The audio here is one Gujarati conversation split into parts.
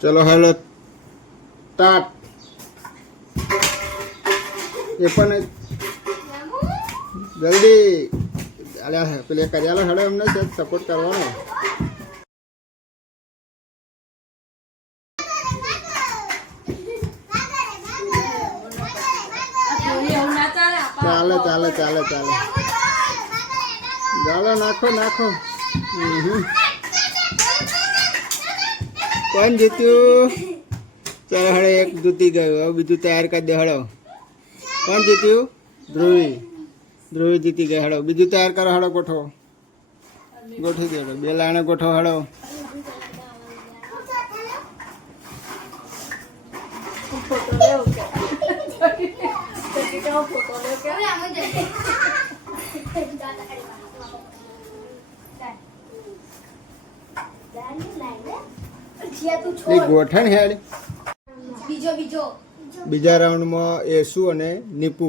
ચલો હેલો સ્ટાર્ટ. એ પણ જલ્દી અલ્યા પેલે કર્યાલો હેડો એમને સપોર્ટ કરવાનો. ચાલે ચાલે ચાલે ચાલે ચાલો નાખો નાખો. કોણ જીત્યું? ચાલો હળે એક જીતી ગયું. હવે બીજું તૈયાર કરી દે હળો. કોણ જીત્યું? ધ્રુવી. ધ્રુવી જીતી ગઈ. હળો બીજું તૈયાર કરો. હળો ગોઠવો. ગોઠવી દે. બે લાણે ગોઠવો. હળો ગોઠણ હેડ. બીજા રાઉન્ડમાં એસુ અને નીપુ.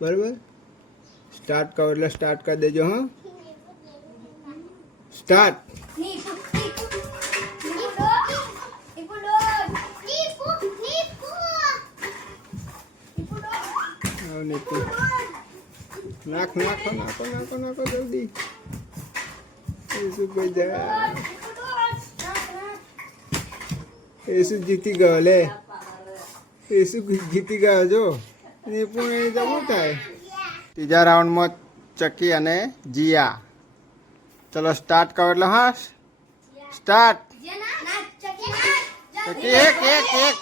બરાબર. સ્ટાર્ટ કરો એટલે સ્ટાર્ટ કરી દેજો. હા સ્ટાર્ટ. નીપુ નાખ નાખો નાખો નાખો નાખો જલ્દી. એસુ કોઈ જાય. એસુ જીતી ગયો. લે એસુ જીતી ગયો. જો નીપુ એ જવું થાય. ત્રીજા રાઉન્ડમાં ચકી અને જીયા. ચલો સ્ટાર્ટ કરો એટલે હા સ્ટાર્ટ. ચકી એક એક એક.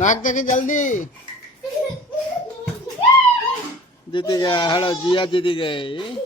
નાખ દે જલ્દી. જીતી ગયા. હળો જીયા જીતી ગઈ.